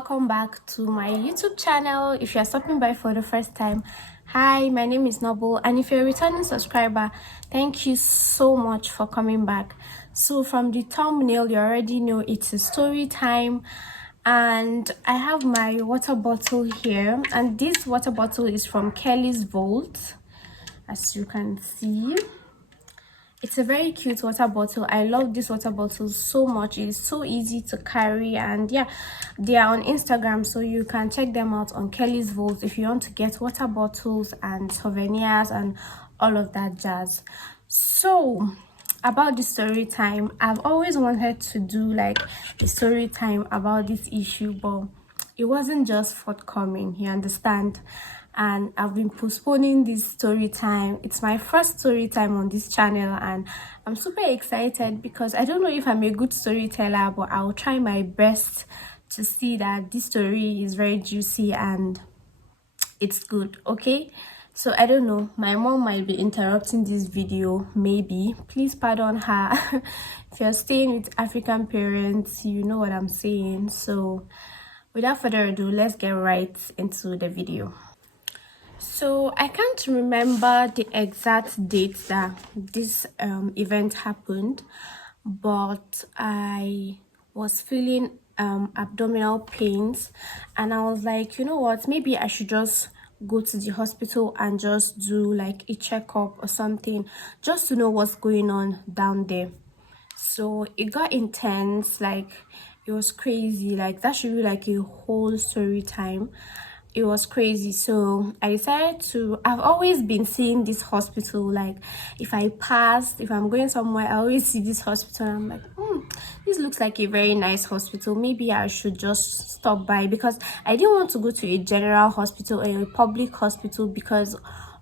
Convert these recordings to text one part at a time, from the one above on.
welcome back to my YouTube channel. If you are stopping by for the first time, hi, my name is Noble, and if you're a returning subscriber, thank you so much for coming back. So from the thumbnail, you already know it's a story time, and I have my water bottle here, and this water bottle is from Kelly's Vault, as you can see. It's a very cute water bottle. I love this water bottle so much. It's so easy to carry, and yeah, they are on Instagram, so you can check them out on Kelly's Vault if you want to get water bottles and souvenirs and all of that jazz. So about the story time, I've always wanted to do like a story time about this issue, but it wasn't just forthcoming, you understand. And I've been postponing this story time. It's my first story time on this channel, and I'm super excited because I don't know if I'm a good storyteller, but I'll try my best to see that this story is very juicy and it's good. Okay, so I don't know, my mom might be interrupting this video, maybe, please pardon her. If you're staying with African parents, you know what I'm saying. So without further ado, let's get right into the video. So I can't remember the exact date that this event happened, but I was feeling abdominal pains, and I was like, you know what, maybe I should just go to the hospital and just do like a checkup or something, just to know what's going on down there. So it got intense, like it was crazy. Like that should be like a whole story time. It was crazy. So I decided to, I've always been seeing this hospital, like if I'm going somewhere, I always see this hospital, and I'm like, this looks like a very nice hospital, maybe I should just stop by, because I didn't want to go to a general hospital or a public hospital because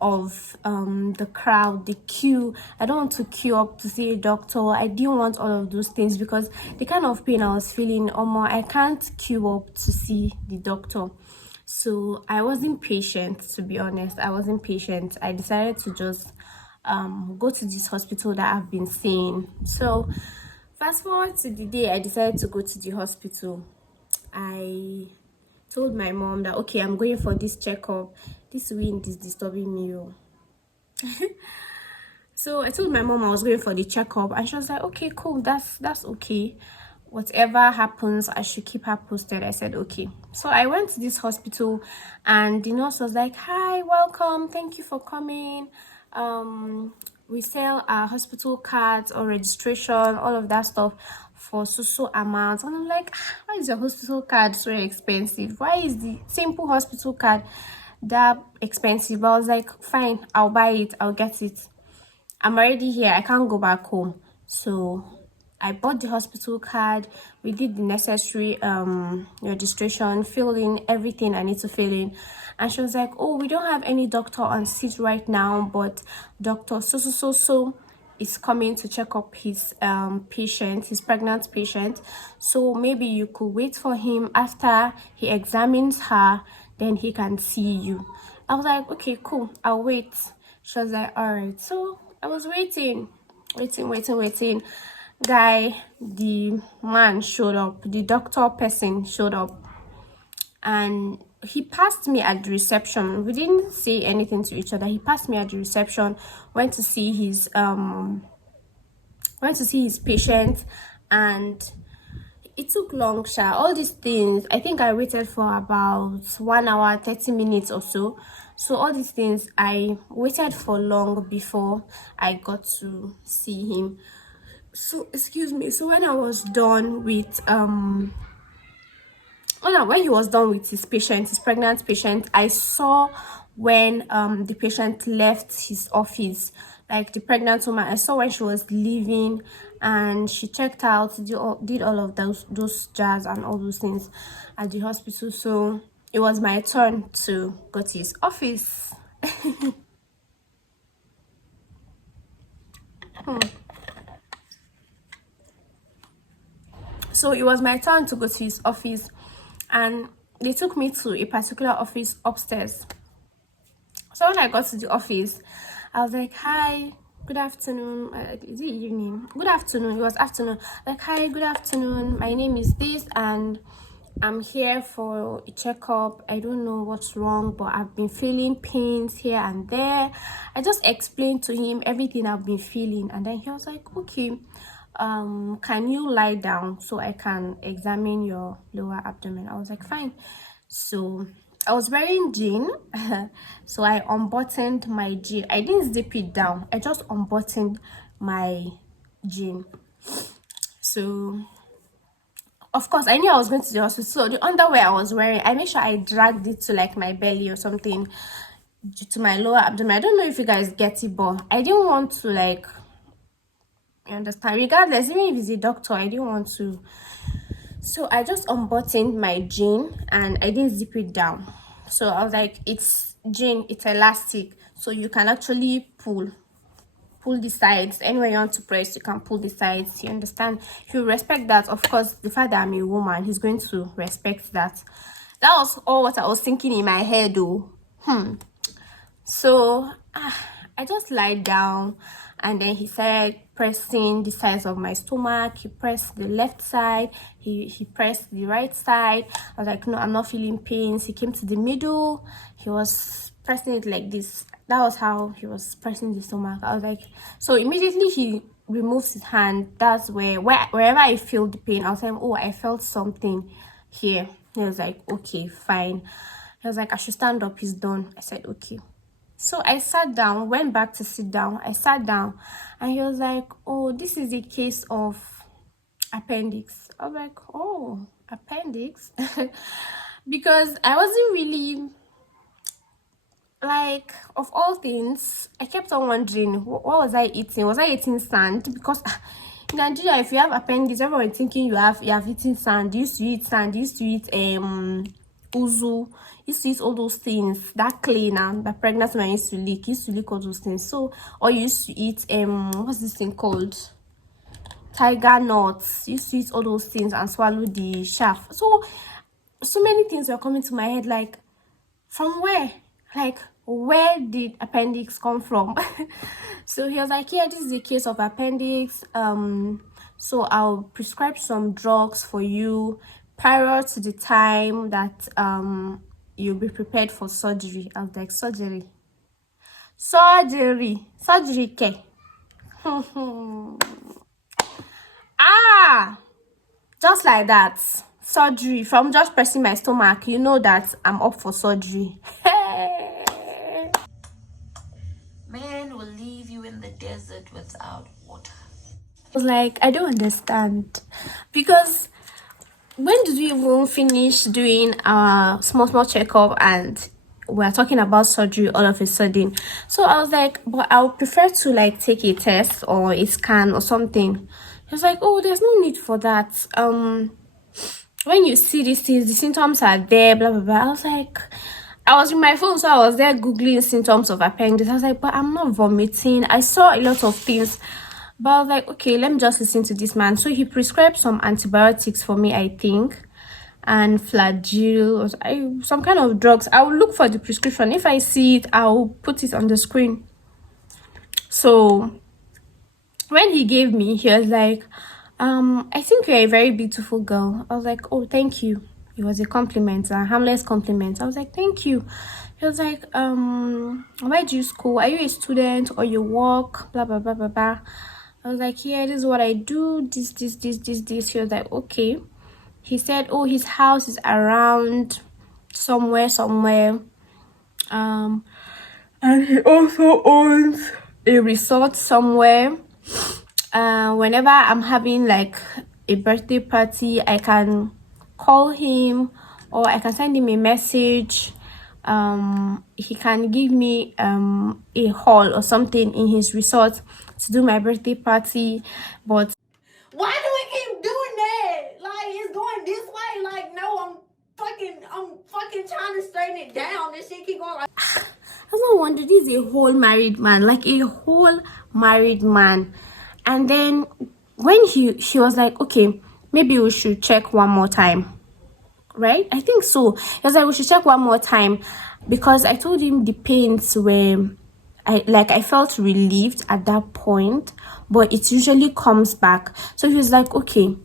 of the crowd, the queue. I don't want to queue up to see a doctor. I didn't want all of those things because the kind of pain I was feeling, I can't queue up to see the doctor. So I wasn't patient, to be honest. I wasn't patient. I decided to just go to this hospital that I've been seeing. So fast forward to the day I decided to go to the hospital. I told my mom that, okay, I'm going for this checkup. This wind is disturbing me. So I told my mom I was going for the checkup, and she was like, okay, cool, that's okay. Whatever happens, I should keep her posted. I said okay. So I went to this hospital, and the nurse was like, hi, welcome, thank you for coming. We sell our hospital cards or registration, all of that stuff, for so amount. And I'm like, why is your hospital card so expensive? Why is the simple hospital card that expensive? I was like, fine, I'll buy it, I'll get it. I'm already here, I can't go back home. So I bought the hospital card. We did the necessary registration, fill in everything I need to fill in. And she was like, oh, we don't have any doctor on seat right now, but Dr. So is coming to check up his patient, his pregnant patient. So maybe you could wait for him. After he examines her, then he can see you. I was like, okay, cool, I'll wait. She was like, all right. So I was waiting. Guy, the man showed up, the doctor person showed up, and he passed me at the reception. We didn't say anything to each other. He passed me at the reception, went to see his patient, and it took long, all these things. I think I waited for about 1 hour 30 minutes or so. So all these things, I waited for long before I got to see him. So excuse me. So when I was done with when he was done with his patient, his pregnant patient, I saw when the patient left his office, like the pregnant woman. I saw when she was leaving, and she checked out, did all of those jazz and all those things at the hospital. So it was my turn to go to his office. So it was my turn to go to his office, and they took me to a particular office upstairs. So when I got to the office, I was like, hi, good afternoon. Is it evening? Good afternoon. It was afternoon. Like, hi, good afternoon, my name is this, and I'm here for a checkup. I don't know what's wrong, but I've been feeling pains here and there. I just explained to him everything I've been feeling, and then he was like, okay, can you lie down so I can examine your lower abdomen? I was like, fine. So I was wearing jean, so I unbuttoned my jean. I didn't zip it down, I just unbuttoned my jean. So of course I knew I was going to the hospital, so the underwear I was wearing, I made sure I dragged it to like my belly or something, to my lower abdomen. I don't know if you guys get it, but I didn't want to, like, you understand, regardless, even if it's a doctor, I didn't want to. So I just unbuttoned my jean and I didn't zip it down. So I was like, it's jean, it's elastic, so you can actually pull the sides. Anywhere you want to press, you can pull the sides, you understand. If you respect that, of course, the fact that I'm a woman, he's going to respect that. That was all what I was thinking in my head though. So I just lied down, and then he started pressing the sides of my stomach. He pressed the left side, he pressed the right side. I was like, no, I'm not feeling pains. He came to the middle, he was pressing it like this. That was how he was pressing the stomach. I was like, so immediately he removes his hand. That's wherever I feel the pain, I was like, oh, I felt something here. He was like, okay, fine. He was like, I should stand up, he's done. I said, okay. So I sat down, went back to sit down. I sat down, and he was like, oh, this is a case of appendix. I was like, oh, appendix? Because I wasn't really, like, of all things, I kept on wondering, what was I eating? Was I eating sand? Because in Nigeria, if you have appendix, everyone thinking you have eaten sand. You used to eat sand. You used to eat uzu. Used to eat all those things. That cleaner, that pregnant woman used to lick. Used to lick all those things. So, or you used to eat what's this thing called? Tiger nuts. Used to eat all those things and swallow the shaft. So many things were coming to my head, like, from where? Like, where did appendix come from? So he was like, yeah, this is a case of appendix. So I'll prescribe some drugs for you prior to the time that you'll be prepared for surgery. I was like, surgery ke. Just like that, surgery. From just pressing my stomach, you know that I'm up for surgery. Man will leave you in the desert without water. I was like, I don't understand, because when did we even finish doing our small checkup and we're talking about surgery all of a sudden? So I was like, but I would prefer to, like, take a test or a scan or something. He was like, oh, there's no need for that. When you see these things, the symptoms are there, blah blah blah. I was like, I was with my phone, so I was there googling symptoms of appendix. I was like, but I'm not vomiting. I saw a lot of things, but I was like, okay, let me just listen to this man. So he prescribed some antibiotics for me, I think, and flagyl, or some kind of drugs. I will look for the prescription. If I see it, I'll put it on the screen. So when he gave me, he was like, I think you're a very beautiful girl. I was like, oh, thank you. It was a compliment, a harmless compliment. I was like, thank you. He was like, where do you school? Are you a student or you work? Blah blah blah blah blah. I was like, yeah, this is what I do. This. He was like, okay. He said, oh, his house is around somewhere. And he also owns a resort somewhere. Whenever I'm having, like, a birthday party, I can call him or I can send him a message. He can give me a hall or something in his resort to do my birthday party. But why do we keep doing that? Like, it's going this way. Like, no, I'm fucking trying to straighten it down. This shit keep going like. I don't wonder, this is a whole married man, like a whole married man. And then when he was like, okay, maybe we should check one more time, right? I think so. He was like, we should check one more time, because I told him the pains were, I felt relieved at that point, but it usually comes back. So he was like, okay,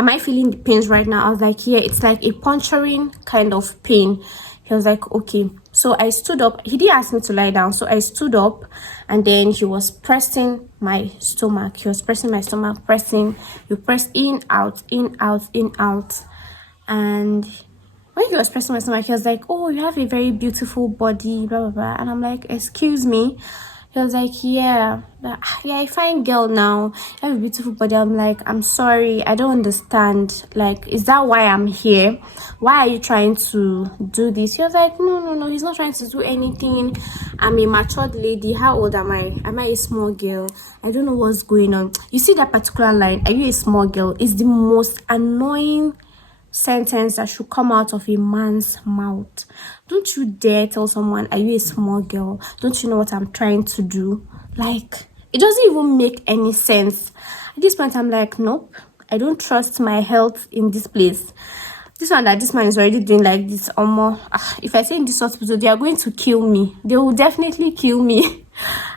am I feeling the pains right now? I was like, yeah, it's like a puncturing kind of pain. He was like, okay. So I stood up. He didn't ask me to lie down, so I stood up, and then he was pressing my stomach. He was pressing my stomach, pressing. You press in, out, in, out, in, out. And when he was pressing my stomach, he was like, oh, you have a very beautiful body, blah blah blah. And I'm like, excuse me. He was like, yeah, yeah, a fine girl now. I have a beautiful body. I'm like, I'm sorry, I don't understand. Like, is that why I'm here? Why are you trying to do this? He was like, no, he's not trying to do anything. I'm a matured lady. How old am I? Am I a small girl? I don't know what's going on. You see that particular line, are you a small girl? Is the most annoying sentence that should come out of a man's mouth. Don't you dare tell someone, are you a small girl? Don't you know what I'm trying to do? Like, it doesn't even make any sense. At this point, I'm like, nope, I don't trust my health in this place. This one that this man is already doing like this, if I say in this hospital, they are going to kill me. They will definitely kill me.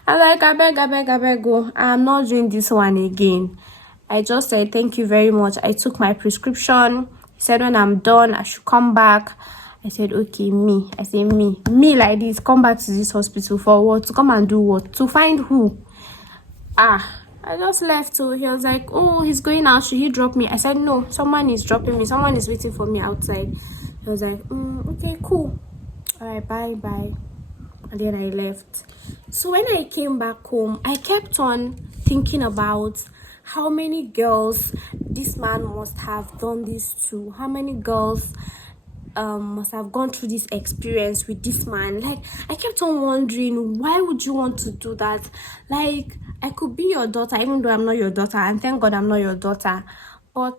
I'm like, I beg, go. I'm not doing this one again. I just said, thank you very much. I took my prescription. He said when I'm done, I should come back. I said, okay, me. I say, me like this, come back to this hospital for what? To come and do what? To find who? I just left. So he was like, oh, he's going out. Should he drop me? I said, no, someone is dropping me. Someone is waiting for me outside. He was like, okay, cool. All right, bye. And then I left. So when I came back home, I kept on thinking about how many girls this man must have done this to. How many girls must have gone through this experience with this man. Like, I kept on wondering, why would you want to do that? Like, I could be your daughter, even though I'm not your daughter, and thank God I'm not your daughter. But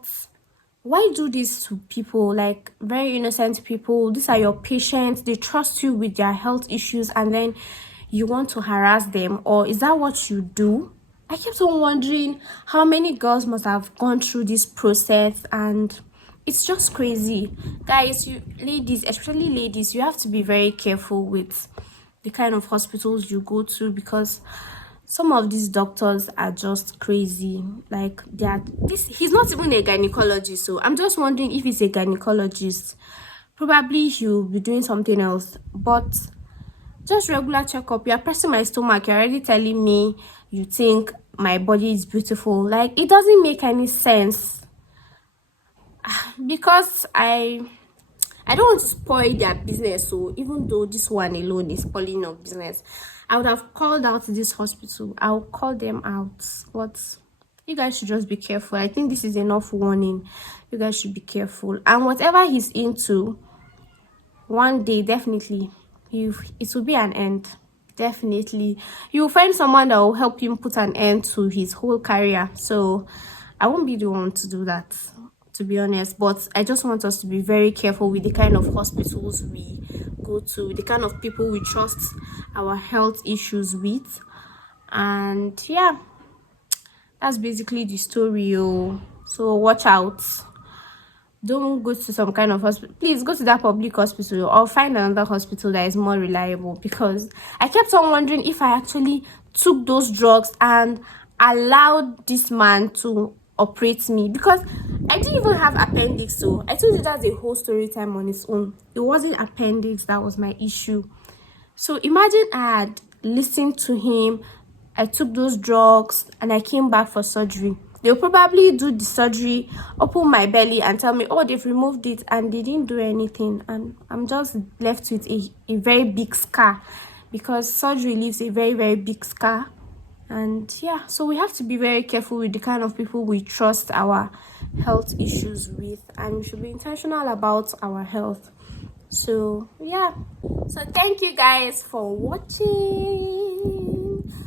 why do this to people, like very innocent people? These are your patients, they trust you with their health issues, and then you want to harass them? Or is that what you do? I kept on wondering how many girls must have gone through this process, and it's just crazy. Guys, you ladies, especially ladies, you have to be very careful with the kind of hospitals you go to, because some of these doctors are just crazy. Like, he's not even a gynecologist, so I'm just wondering if he's a gynecologist, probably he'll be doing something else. But just regular checkup, you're pressing my stomach, you're already telling me you think my body is beautiful. Like, it doesn't make any sense. Because I don't want to spoil their business. So even though this one alone is spoiling your business, I would have called out this hospital. I'll call them out. But you guys should just be careful. I think this is enough warning. You guys should be careful. And whatever he's into, one day definitely it will be an end. Definitely you'll find someone that will help him put an end to his whole career. So I won't be the one to do that, to be honest. But I just want us to be very careful with the kind of hospitals we go to, the kind of people we trust our health issues with. And yeah, that's basically the story. So watch out. Don't go to some kind of hospital. Please go to that public hospital, or find another hospital that is more reliable. Because I kept on wondering if I actually took those drugs and allowed this man to operate me, because I didn't even have appendix. So I told you that's a whole story time on its own. It wasn't appendix that was my issue. So imagine I had listened to him, I took those drugs, and I came back for surgery. They'll probably do the surgery, open my belly, and tell me, oh, they've removed it, and they didn't do anything. And I'm just left with a very big scar, because surgery leaves a very, very big scar. And yeah, so we have to be very careful with the kind of people we trust our health issues with, and we should be intentional about our health. So yeah, so thank you guys for watching.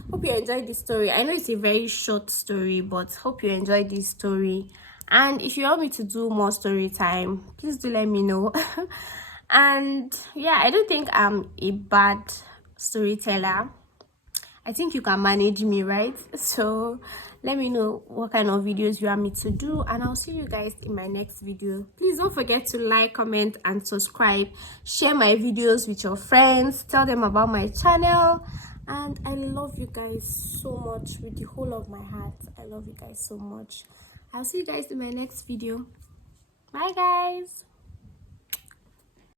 Hope you enjoyed this story. I know it's a very short story, but hope you enjoyed this story. And if you want me to do more story time, please do let me know. And yeah, I don't think I'm a bad storyteller. I think you can manage me, right? So let me know what kind of videos you want me to do, and I'll see you guys in my next video. Please don't forget to like, comment, and subscribe. Share my videos with your friends. Tell them about my channel. And I love you guys so much with the whole of my heart. I love you guys so much. I'll see you guys in my next video. Bye guys.